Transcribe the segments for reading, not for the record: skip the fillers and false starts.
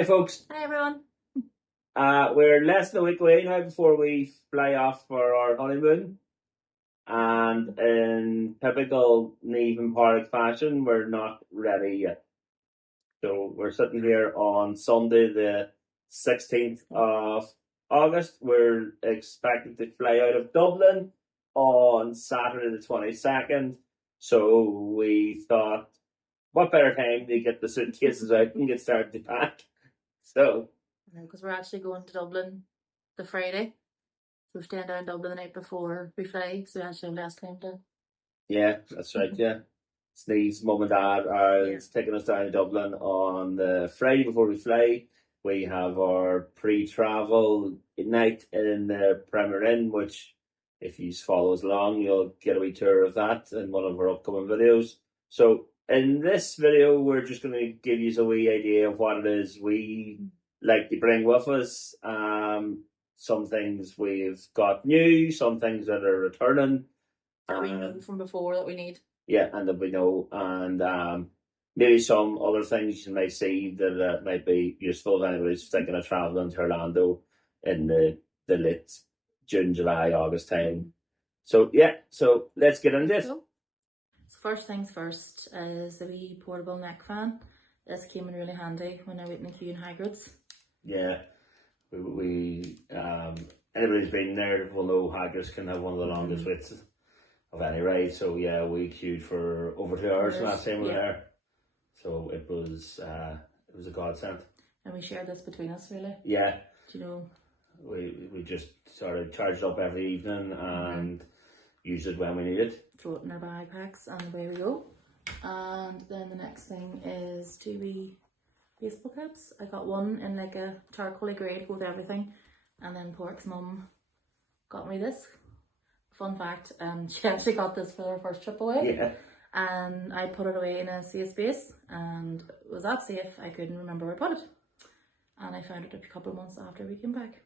Hi folks, Hi everyone. we're less than a week away now before we fly off for our honeymoon, and in typical Niamh and Pauric fashion, we're not ready yet. So we're sitting here on Sunday the 16th of August. We're expected to fly out of Dublin on Saturday the 22nd, so we thought, what better time to get the suitcases out and get started to pack. So Because we're actually going to Dublin the Friday. We're staying down in Dublin the night before we fly, so we actually have less time to. yeah, that's right, yeah. Snee's mum and dad are taking us down to Dublin on the Friday before we fly. We have our pre-travel night in the Premier Inn, which, if you follow us along, you'll get a wee tour of that in one of our upcoming videos. So in this video, we're just going to give you a wee idea of what it is we like to bring with us. Some things we've got new, some things that are returning. That we know from before that we need. Yeah, and that we know, and maybe some other things you might see that might be useful if anybody's thinking of travelling to Orlando in the late June, July, August time. So yeah, so let's get into it. So first things first is the wee portable neck fan. This came in really handy when I went in the queue in Hagrid's. Yeah, we anybody's been there will know Hagrid's can have one of the longest waits of any ride. So yeah, we queued for over 2 hours last time we were there. So it was a godsend. And we shared this between us, really. Yeah. Do you know? We just sort of charged up every evening and used it when we needed. Throw it in our backpacks and away we go. And then the next thing is 2 wee baseball caps. I got one in like a charcoaly grey with everything, and then Pauric's mum got me this. Fun fact, she actually got this for her first trip away. Yeah. And I put it away in a safe space, and it was that safe I couldn't remember where I put it. And I found it a couple of months after we came back.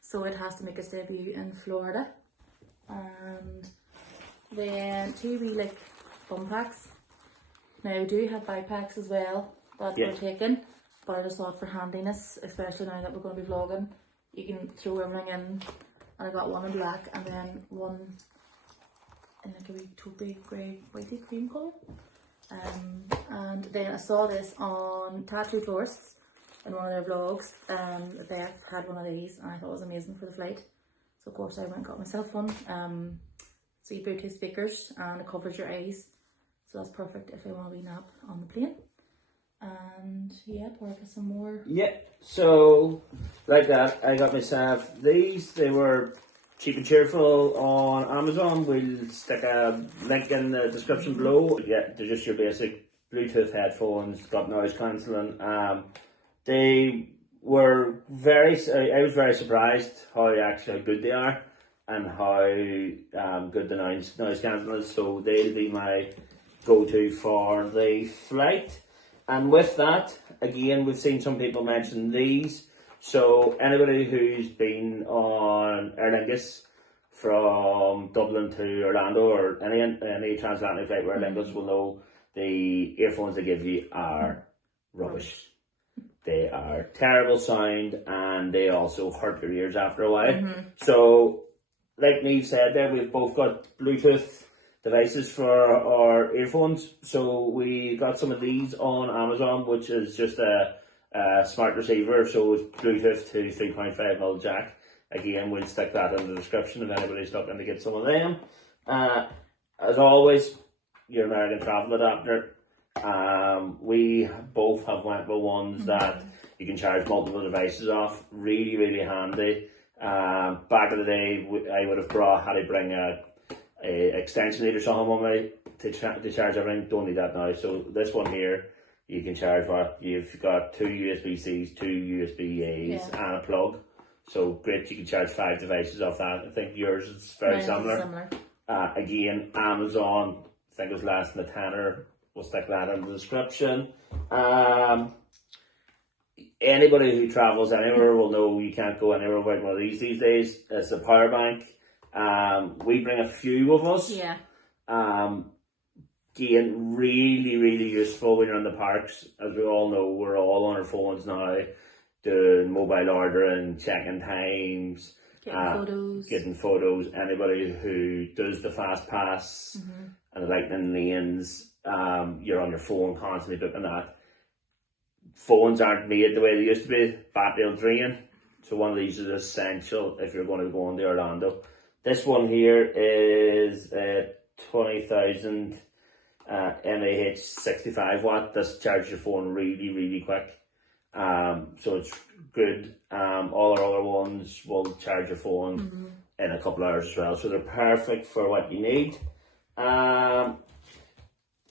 So it has to make its debut in Florida. And then 2 wee like bum packs. Now we do have backpacks as well that we're taking, but I just thought for handiness, especially now that we're going to be vlogging, you can throw everything in. And I got one in black and then one in like a wee taupey grey whitey cream colour. And then I saw this on Tattoo Tourists in one of their vlogs. Beth had one of these and I thought it was amazing for the flight. So of course I went and got myself one. So you Bluetooth speakers and it covers your eyes. So that's perfect if I want a wee nap on the plane. And yeah, Pauric has some more. Yeah, so like that, I got myself these. They were cheap and cheerful on Amazon. We'll stick a link in the description below. Yeah, they're just your basic Bluetooth headphones, got noise cancelling. They were I was very surprised how good they are and how good the noise cancelling is. So they'll be my go-to for the flight. And with that, again, we've seen some people mention these. So anybody who's been on Aer Lingus from Dublin to Orlando or any transatlantic flight with Aer Lingus will know the earphones they give you are rubbish. They are terrible sound and they also hurt your ears after a while. So, like Niamh said there, we've both got Bluetooth devices for our earphones. So we got some of these on Amazon, which is just a smart receiver, so it's Bluetooth to 3.5mm jack. Again, we'll stick that in the description if anybody's looking to get some of them. As always, your American travel adapter. We both have went with ones that you can charge multiple devices off. Really, really handy. Back in the day, I would have had to bring a extension lead or something on me to charge everything. Don't need that now. So this one here, you can charge what you've got 2 USB-Cs, 2 USB-As, and a plug. So great, you can charge 5 devices off that. I think yours is very similar. Again, Amazon, I think it was less than a tenner. We'll stick that in the description. Anybody who travels anywhere will know you can't go anywhere without one of these days. It's a power bank. We bring a few of us. Yeah. again, really, really useful when you're in the parks. As we all know, we're all on our phones now, doing mobile ordering, checking times, getting photos. Anybody who does the fast pass and the lightning lanes, you're on your phone constantly booking that. Phones aren't made the way they used to be. Battery will drain. So one of these is essential if you're going to go into Orlando. This one here is 20,000 mAh 65 watt. This charges your phone really, really quick. So it's good. All our other ones will charge your phone in a couple of hours as well. So they're perfect for what you need.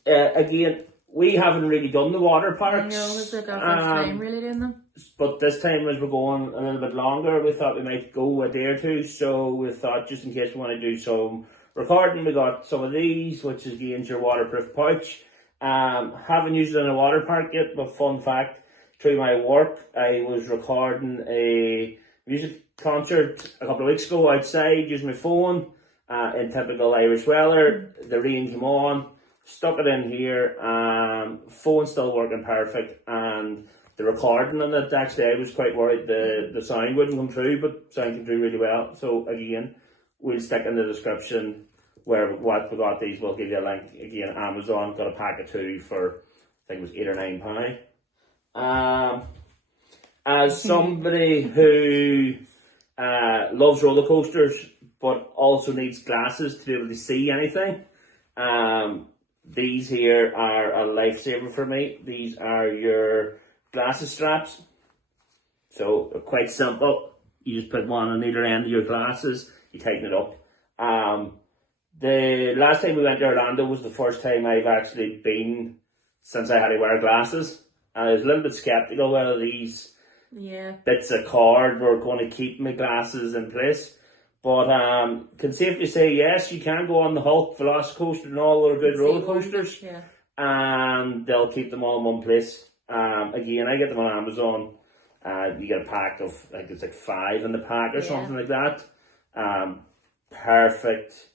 Again, we haven't really done the water parks. No, it's like our first time really doing them. But this time, as we're going a little bit longer, we thought we might go a day or two. So we thought, just in case we want to do some recording, we got some of these, which is again your waterproof pouch. Haven't used it in a water park yet, but fun fact, through my work, I was recording a music concert a couple of weeks ago outside using my phone in typical Irish weather. The rain came on, stuck it in here, phone still working perfect, and the recording on it, actually I was quite worried the sound wouldn't come through, but sound came through really well. So again, we'll stick in the description where what we got these. We'll give you a link. Again, Amazon, got a pack of 2 for I think it was £8 or £9. As somebody who loves roller coasters but also needs glasses to be able to see anything, these here are a lifesaver for me. These are your glasses straps. So they're quite simple. You just put one on either end of your glasses, you tighten it up. The last time we went to Orlando was the first time I've actually been since I had to wear glasses. And I was a little bit skeptical whether these bits of cord were going to keep my glasses in place. But can safely say yes, you can go on the Hulk, Velocicoaster and all other good roller coasters. And they'll keep them all in one place. Again, I get them on Amazon. You get a pack of, I think it's like 5 in the pack or something like that. Perfect.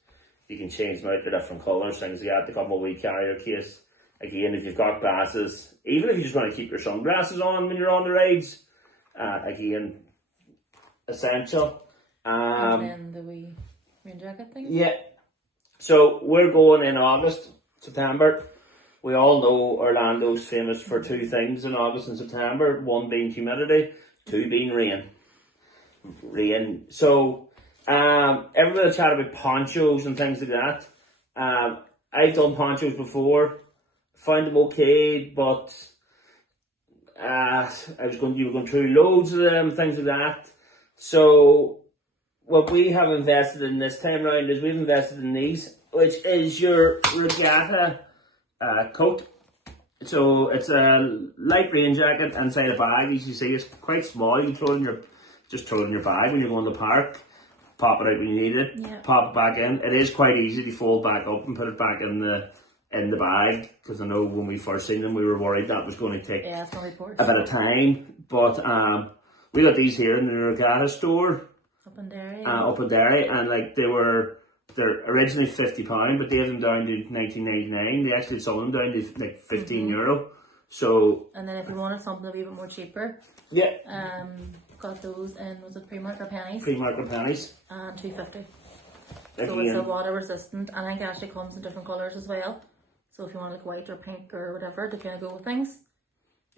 You can change them out to different colours, things like that. They come a wee carrier case. Again, if you've got glasses, even if you just want to keep your sunglasses on when you're on the rides, again, essential. And then the wee rain jacket thing? Yeah. So we're going in August, September. We all know Orlando's famous for 2 things in August and September. 1 being humidity, 2 being rain. So everybody chat about ponchos and things like that. I've done ponchos before, found them okay, but you were going through loads of them, things like that. So what we have invested in this time around is we've invested in these, which is your regatta coat. So it's a light rain jacket inside a bag. As you see, it's quite small. You can throw it in your bag when you go in the park. Pop it out when you need it. Pop it back in. It is quite easy to fold back up and put it back in the bag, because I know when we first seen them we were worried that was going to take a bit of time. But we got these here in the regatta store up in Derry, and like they're originally £50, but they have them down to $19.99. They actually sold them down to like €15. So, and then if you wanted something a wee bit more cheaper, got those in, was it Primark or Pennies? Primark or Pennies. And $2.50. So it's a water resistant, and I think it actually comes in different colours as well. So if you want like white or pink or whatever to kind of go with things,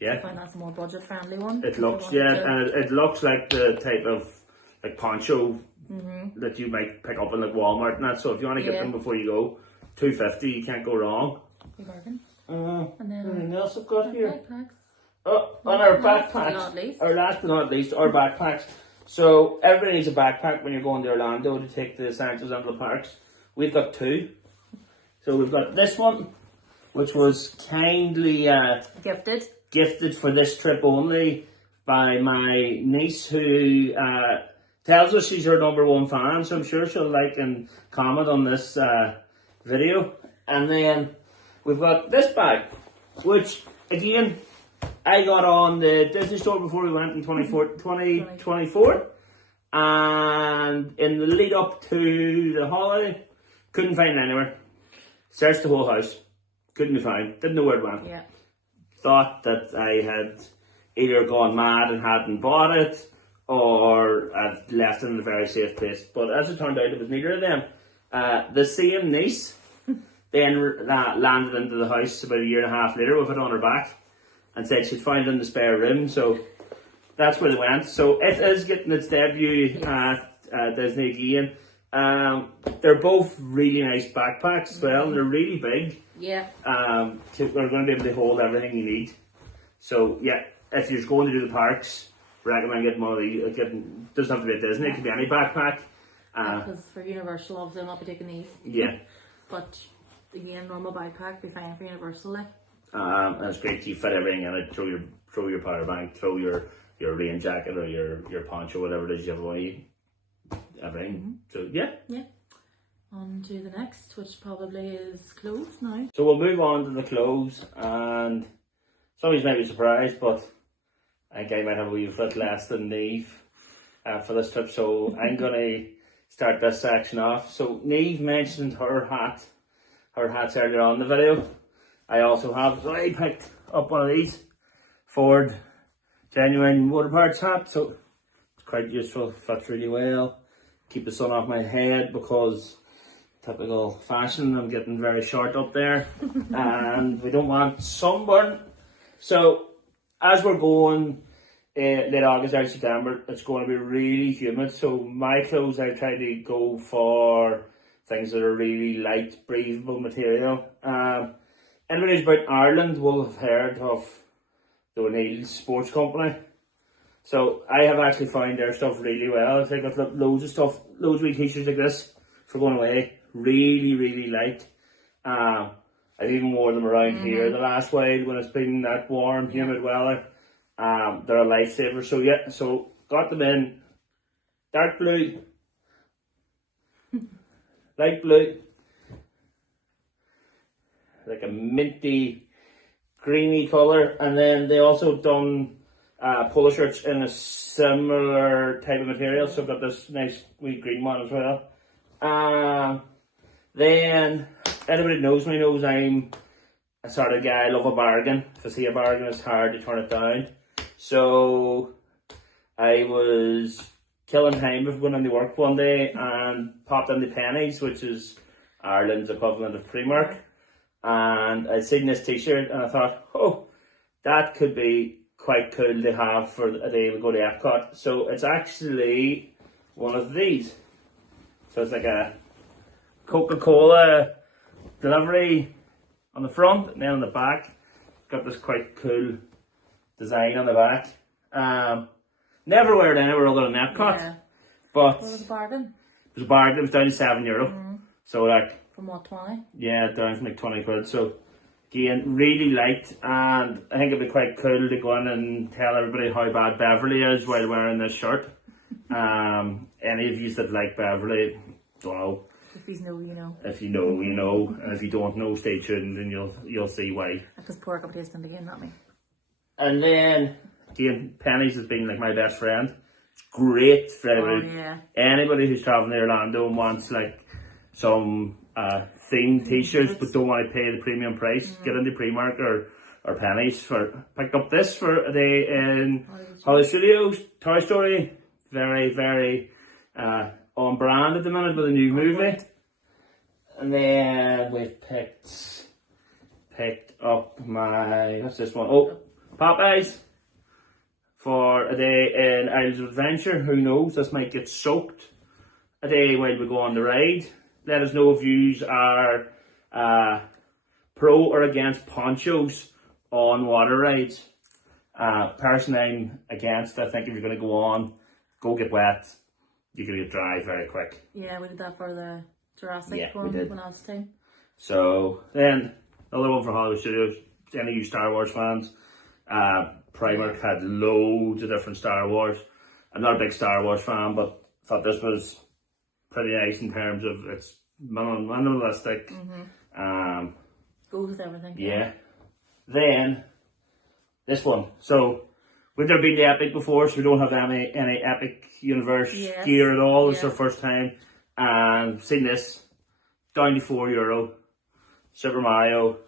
I find that's a more budget friendly one. It looks and it looks like the type of like poncho that you might pick up in like Walmart and that. So if you want to get them before you go, $2.50, you can't go wrong. You bargain. And then anything else I've got here? Backpacks. On our backpacks, our last but not least, our backpacks. So everybody needs a backpack when you're going to Orlando to take the essentials into the parks. We've got 2. So we've got this one, which was kindly gifted for this trip only by my niece, who tells us she's her #1 fan. So I'm sure she'll like and comment on this video. And then we've got this bag, which again I got on the Disney store before we went in 2024, and in the lead up to the holiday, couldn't find it anywhere. Searched the whole house, couldn't be found, didn't know where it went. Yeah. Thought that I had either gone mad and hadn't bought it, or I'd left it in a very safe place. But as it turned out, it was neither of them. The same niece then landed into the house about a year and a half later with it on her back, and said she'd found it in the spare room. So that's where they went. So it is getting its debut at Disney again. They're both really nice backpacks as well. They're really big. Yeah. We're going to be able to hold everything you need. So yeah, if you're going to do the parks, recommend getting one of these. Doesn't have to be a Disney, it could be any backpack. Because for Universal, obviously, I'll not be taking these. Yeah. But again, normal backpack be fine for Universal, like. And it's great to fit everything in it. Throw your power bank, throw your rain jacket or your poncho, whatever it is you have away. Everything. So yeah. Yeah. On to the next, which probably is clothes now. So we'll move on to the clothes, and some of you might be surprised, but I think I might have a wee bit less than Niamh for this trip. So I'm gonna start this section off. So Niamh mentioned her hats earlier on in the video. I also have, so I picked up one of these Ford genuine motor parts hat. So it's quite useful, fits really well. Keep the sun off my head because typical fashion, I'm getting very short up there and we don't want sunburn. So as we're going late August, early September, it's going to be really humid. So my clothes, I try to go for things that are really light, breathable material. Anybody who's about Ireland will have heard of the O'Neill's Sports Company. So I have actually found their stuff really well. I've got loads of stuff, loads of wee t-shirts like this for going away. Really, really light. I've even worn them around here the last while when it's been that warm, humid weather. They're a lifesaver. So yeah, so got them in dark blue, light blue, like a minty, greeny colour, and then they also done polo shirts in a similar type of material. So I've got this nice wee green one as well. Then anybody who knows me knows I'm a sort of guy, I love a bargain. If I see a bargain, it's hard to turn it down. So I was killing time before going into work one day and popped into Pennies, which is Ireland's equivalent of Primark. And I'd seen this t-shirt and I thought, oh, that could be quite cool to have for a day we go to Epcot. So it's actually one of these. So it's like a Coca-Cola delivery on the front, and then on the back, got this quite cool design on the back. Never wear it anywhere other than Epcot, but What was the bargain? it was a bargain. It was down to €7. So like, From what, 20? yeah, down from like 20 quid. So again, really light, and I think it'd be quite cool to go in and tell everybody how bad Beverly is while wearing this shirt. Any of you that like Beverly, don't know. If you know, you know. If you know, you know, and if you don't know, stay tuned and you'll see why. Because Pauric will taste them again, not me. And then again, Pennies has been like my best friend. It's great for anybody who's traveling to Orlando and wants like some themed t-shirts but don't want to pay the premium price. Get into Primark or Pennies. Picked up this for a day in Hollywood Studios, Toy Story. Very, very on brand at the minute with a new movie. And then we've picked up my, what's this one? Oh, Popeyes for a day in Islands of Adventure. Who knows, this might get soaked a day while we go on the ride. Let us know if you are pro or against ponchos on water rides. Personally, I'm against. I think if you're going to go on, go get wet. You're going to get dry very quick. Yeah, we did that for the Jurassic one last time. So then, another one for Hollywood Studios. Any of you Star Wars fans, Primark had loads of different Star Wars. I'm not a big Star Wars fan, but thought this was pretty nice in terms of it's minimalistic. Goes with everything. Yeah. Then, this one. So, we've never been to Epic before, so we don't have any Epic Universe gear at all. It's our first time. And seen this, down to €4. Super Mario,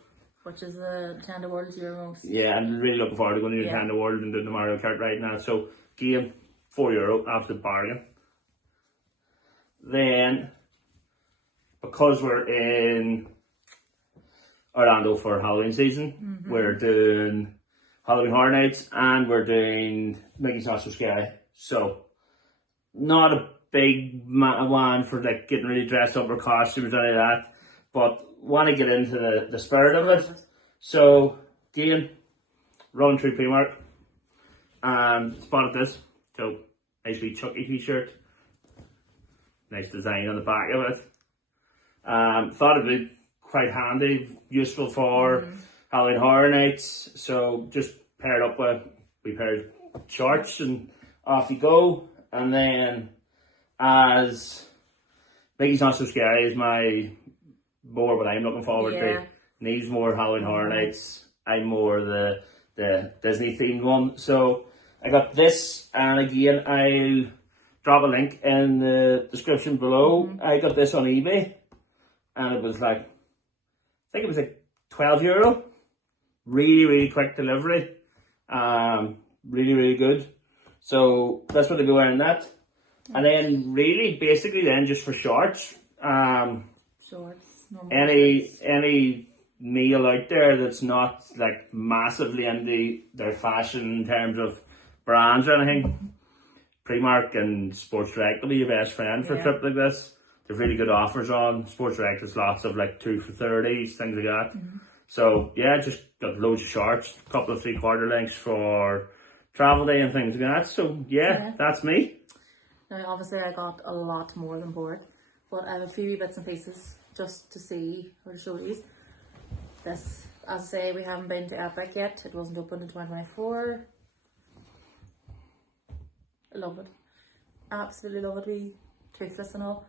which is the Nintendo World Euros. Yeah, I'm really looking forward to going to Yeah. Nintendo World and doing the Mario Kart right now. So, game, €4, absolute bargain. Then, because we're in Orlando for Halloween season, we're doing Halloween Horror Nights and we're doing Mickey's Not So Scary. So, not a big one for like getting really dressed up or costumes or any of that, but want to get into the spirit of it. So, again, running through Primark and spotted this. So, nice wee Chucky t-shirt. Nice design on the back of it. Thought it'd be quite handy, useful for Halloween Horror Nights. So, just paired up with a pair of shorts and off you go. And then, as Mickey's Not So Scary is more what I'm looking forward to. Needs more Halloween Horror Nights. I'm more the Disney themed one. So I got this, and again I'll drop a link in the description below. I got this on eBay, and it was like, I think it was like €12. Really quick delivery. Really good. So that's what I'll be wearing that. And then really basically then just for shorts. Shorts. Any meal out there that's not like massively into their fashion in terms of brands or anything, Primark and Sports Direct will be your best friend for a trip like this. They've really good offers on. Sports Direct has lots of like 2 for 30s, things like that. So yeah, just got loads of shorts, a couple of 3/4 lengths for travel day and things like that. So yeah, that's me. Now obviously I got a lot more than Pauric, but I have a few bits and pieces just to see or to show you. This, as I say, we haven't been to Epic yet. It wasn't open in 2024. I love it. Absolutely love it. We toothless and all.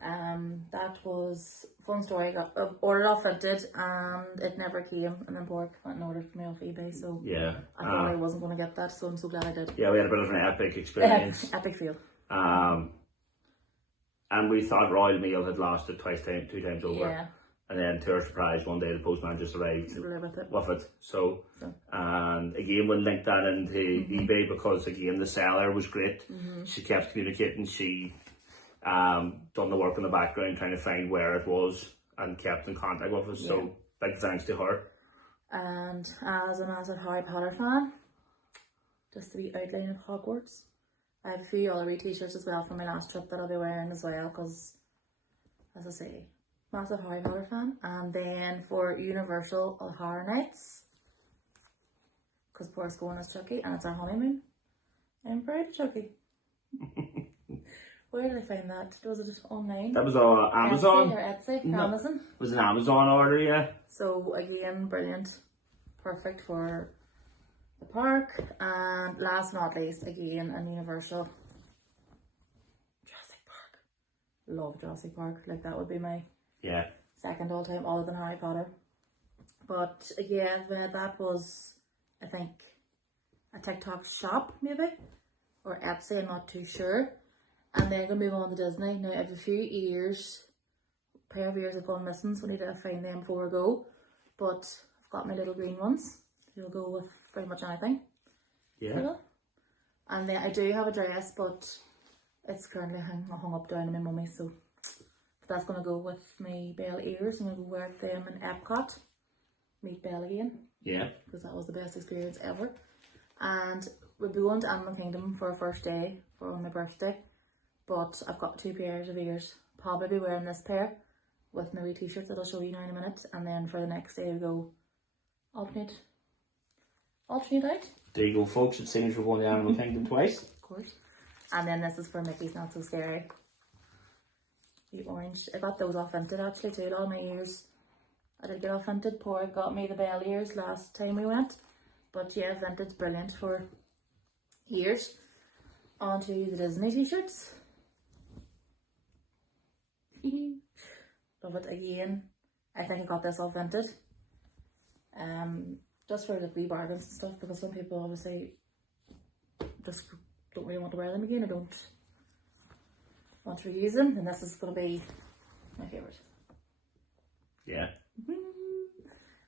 That was a fun story. I got ordered off printed and it never came, and then Pauric went and ordered for me off eBay, so yeah, I thought I wasn't going to get that, so I'm so glad I did. Yeah, we had a bit of an epic experience. Epic feel. And we thought Royal Mail had lost it 2 times over. Yeah. And then to our surprise, one day the postman just arrived with it. So, and again, we'll link that into eBay because again, the seller was great. She kept communicating. She done the work in the background trying to find where it was and kept in contact with us. So big thanks to her. And as a massive Harry Potter fan, just the outline of Hogwarts. I have a few other wee t-shirts as well from my last trip that I'll be wearing as well, because as I say, massive Harry Potter fan. And then for Universal Horror Nights, because Pauric's going as Chucky and it's our honeymoon. I'm proud of Chucky. Where did I find that? Was it online? That was on Amazon. Etsy or Amazon? It was an Amazon order, yeah. So again, brilliant. Perfect for the park. And last but not least, again, an Universal Jurassic Park. Love Jurassic Park. Like that would be my second all time other than Harry Potter. But again, that was, I think, a TikTok shop maybe, or Etsy, I'm not too sure. And then going to move on to Disney. Now I have a few ears, a pair of ears have gone missing, so I need to find them before I go. But I've got my little green ones. They'll go with pretty much anything. Yeah. And then I do have a dress, but it's currently hung up down in my mummy, so that's going to go with my Belle ears. I'm going to go wear them in Epcot. Meet Belle again. Yeah. Because that was the best experience ever. And we'll be going to Animal Kingdom for our first day for my birthday. But I've got 2 pairs of ears. Probably be wearing this pair with my wee t-shirts that I'll show you now in a minute. And then for the next day we go alternate out. There you go, folks. It seems we're going to Animal Kingdom twice. Of course. And then this is for Mickey's Not So Scary. The orange. I got those off Vinted actually too. All my ears I did get off Vinted. Pauric got me the Belle ears last time we went. But yeah, Vinted's brilliant for ears. On to the Disney t-shirts. Love it again. I think I got this off Vinted. Just for the wee bargains and stuff, because some people obviously just don't really want to wear them again or don't want to reuse them, and this is going to be my favourite. Yeah.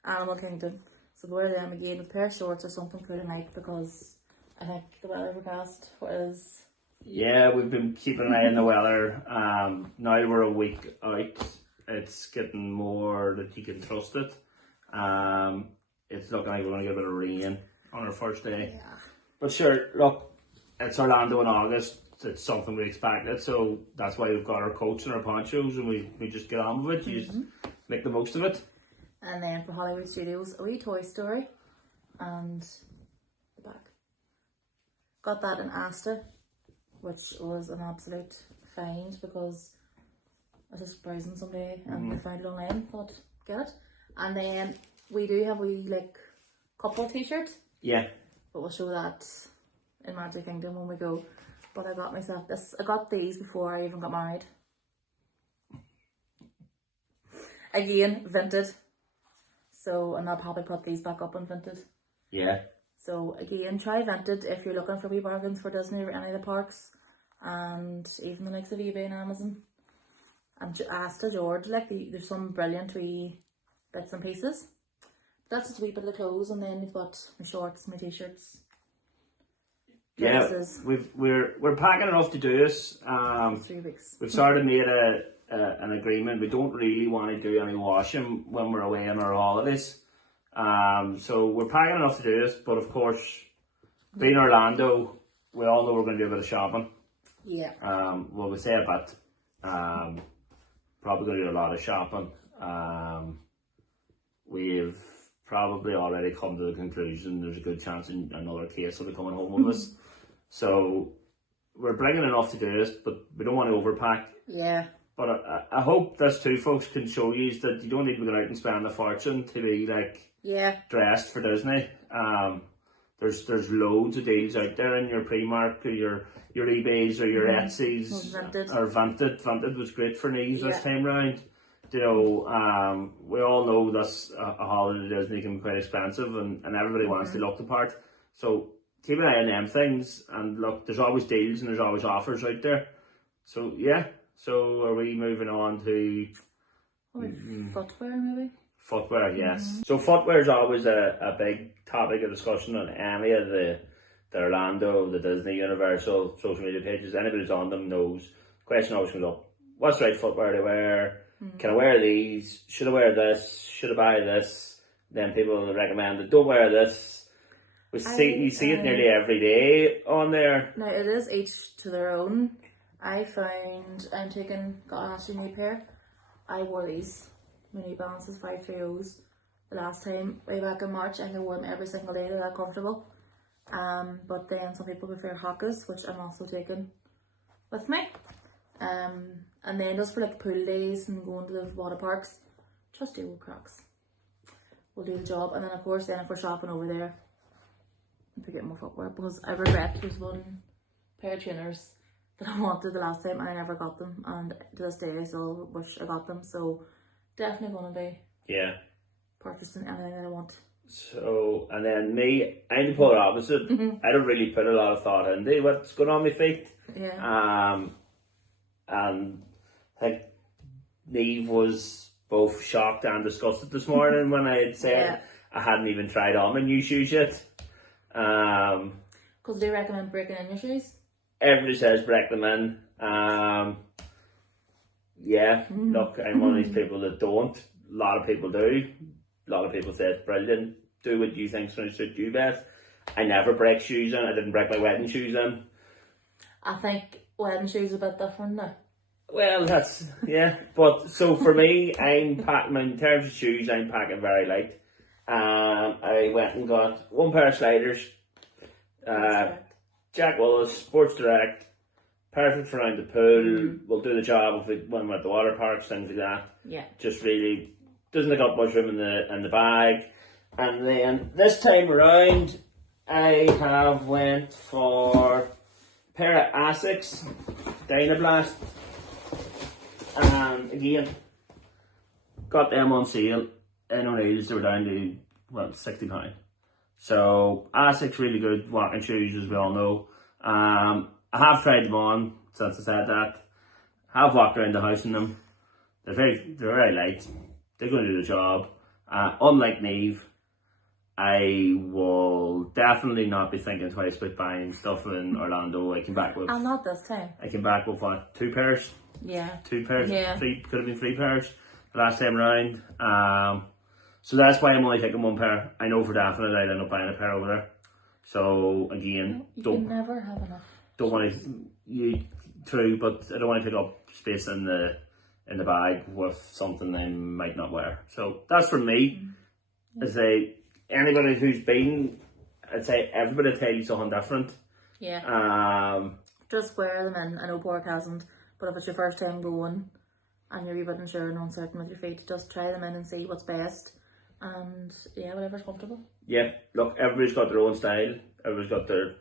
Animal Kingdom. So wear them again with a pair of shorts or something for the night, because I think the weather forecast is... Yeah, we've been keeping an eye on the weather. Now we're a week out. It's getting more that you can trust it. It's looking like we're going to get a bit of rain on our first day. Yeah. But sure, look, it's Orlando in August. It's something we expected, so that's why we've got our coats and our ponchos, and we just get on with it. You just make the most of it. And then for Hollywood Studios, a wee Toy Story and the bag. Got that in Asta, which was an absolute find, because I was just browsing someday and I found it online, thought, get it. And then we do have like couple t-shirt. Yeah. But we'll show that in Magic Kingdom when we go. But I got myself this. I got these before I even got married. Again, vintage. So, and I'll probably put these back up on vintage. Yeah. So again, try vintage if you're looking for wee bargains for Disney or any of the parks, and even the likes of eBay and Amazon. And Asta George, like there's some brilliant wee bits and pieces. That's just a wee bit of the clothes, and then you've got my shorts, my t-shirts. Dresses. Yeah, we're packing enough to do this. 3 weeks. We've sort of made an agreement. We don't really want to do any washing when we're away on our holidays. So we're packing enough to do this, but of course, being Orlando, we all know we're going to do a bit of shopping. Yeah. Well, we say a bit. Probably going to do a lot of shopping. We've probably already come to the conclusion there's a good chance another case will be coming home with us. So we're bringing enough to do this, but we don't want to overpack. Yeah. But I hope this too, folks, can show you that you don't need to go out and spend a fortune to be like dressed for Disney. There's loads of deals out there in your Primark or your eBays or your Etsy's or Vinted. Vinted was great for Niamh this time round. You know, we all know this a holiday to Disney can be quite expensive, and everybody wants to look the part. So keep an eye on them things, and look, there's always deals and there's always offers out there. So yeah. So are we moving on to footwear maybe? Footwear, yes. So footwear is always a big topic of discussion on any of the Orlando, the Disney, Universal social media pages. Anybody who's on them knows. The question always comes up, what's the right footwear to wear? Can I wear these? Should I wear this? Should I buy this? Then people recommend that don't wear this. You see it nearly every day on there. Now it is each to their own. I found got actually a new pair. I wore these, my New Balances 530s the last time, way back in March, and I wore them every single day. They're that comfortable. But then some people prefer Hokas, which I'm also taking with me. And then just for like pool days and going to the water parks, just do old Crocs. We'll do the job. And then of course, then if we're shopping over there, we'll get more footwear, because I regret there's one pair of trainers that I wanted the last time and I never got them, and to this day I still wish I got them. So definitely gonna be purchasing anything that I want. So, and then me, I'm the polar opposite. I don't really put a lot of thought into what's going on my feet. Yeah. And I think Niamh was both shocked and disgusted this morning when I had said I hadn't even tried on my new shoes yet. Because they recommend breaking in your shoes. Everybody says break them in. Look, I'm one of these people that don't. A lot of people do. A lot of people say it's brilliant. Do what you think's going to suit you best. I never break shoes in. I didn't break my wedding shoes in. I think wedding shoes are a bit different now. Well, that's, but so for me, in terms of shoes, I'm packing very light. I went and got one pair of sliders, Jack Willis, Sports Direct, perfect for around the pool. We'll do the job when we're at the water parks, things like that. Yeah. Just really doesn't take up much room in the bag. And then this time around, I have went for a pair of Asics Dynablast. And again, got them on sale in O'Neill's. They were down to £60. So Asics really good walking shoes, as we all know. I have tried them on since I said that. Have walked around the house in them. They're very light. They're going to do the job. Unlike Niamh, I will definitely not be thinking twice about buying stuff in Orlando. I came back with. And not this time. I came back with what, 2 pairs? Yeah. 2 pairs. Yeah. 3, could have been 3 pairs the last time round. So that's why I'm only taking 1 pair. I know for definite I'll end up buying a pair over there. So again, You can never have enough. don't want to. True, but I don't want to take up space in the bag with something I might not wear. So that's from me. I say anybody who's been, I'd say everybody will tell you something different. Yeah. Just wear them in. I know Pauric hasn't, but if it's your first time going and you're a bit unsure and uncertain with your feet, just try them in and see what's best. And yeah, whatever's comfortable. Yeah, look, everybody's got their own style. Everybody's got their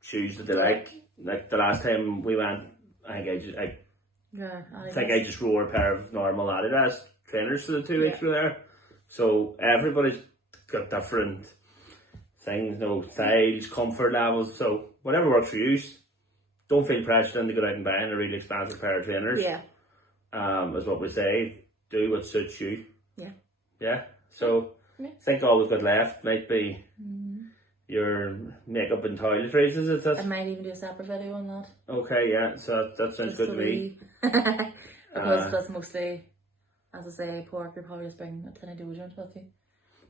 shoes that they like. Like the last time we went, I think I just wore a pair of normal Adidas trainers for the 2 weeks we were there. So everybody's got different things, styles, comfort levels. So whatever works for you. Don't feel pressured into go out and buying a really expensive pair of trainers. Yeah. Is what we say. Do what suits you. Yeah. Yeah. So I think all we've got left might be your makeup and toiletries, is it? I might even do a separate video on that. Okay, yeah, so that sounds good to me. Because that's mostly, as I say, Pauric will probably just bring a tin of deodorant with you.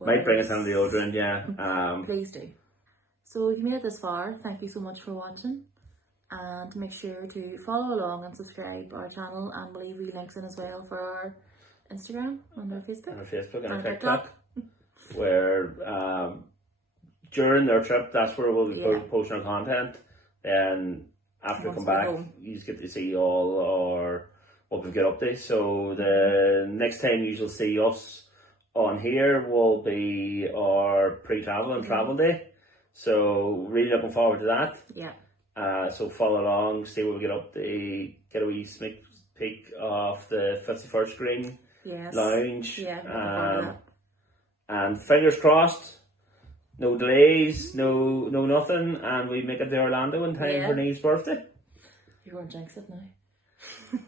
Might bring a tin of deodorant, yeah. Please do. So if you made it this far, thank you so much for watching. And make sure to follow along and subscribe our channel, and we'll leave links in as well for our Instagram and our Facebook. And our TikTok. Where during their trip, that's where we'll be posting our content. Then after we come back, you just get to see all our what we've got up to. So the next time you will see us on here will be our pre-travel and travel day. So really looking forward to that. Yeah. So follow along, see what we get up to, get a wee sneak peek of the 51st Green Lounge. Yeah. And fingers crossed, no delays, no nothing, and we make it to Orlando in time for Niamh's birthday. You're going to jinx it now.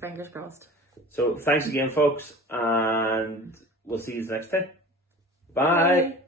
Fingers crossed. So thanks again, folks, and we'll see you next time. Bye.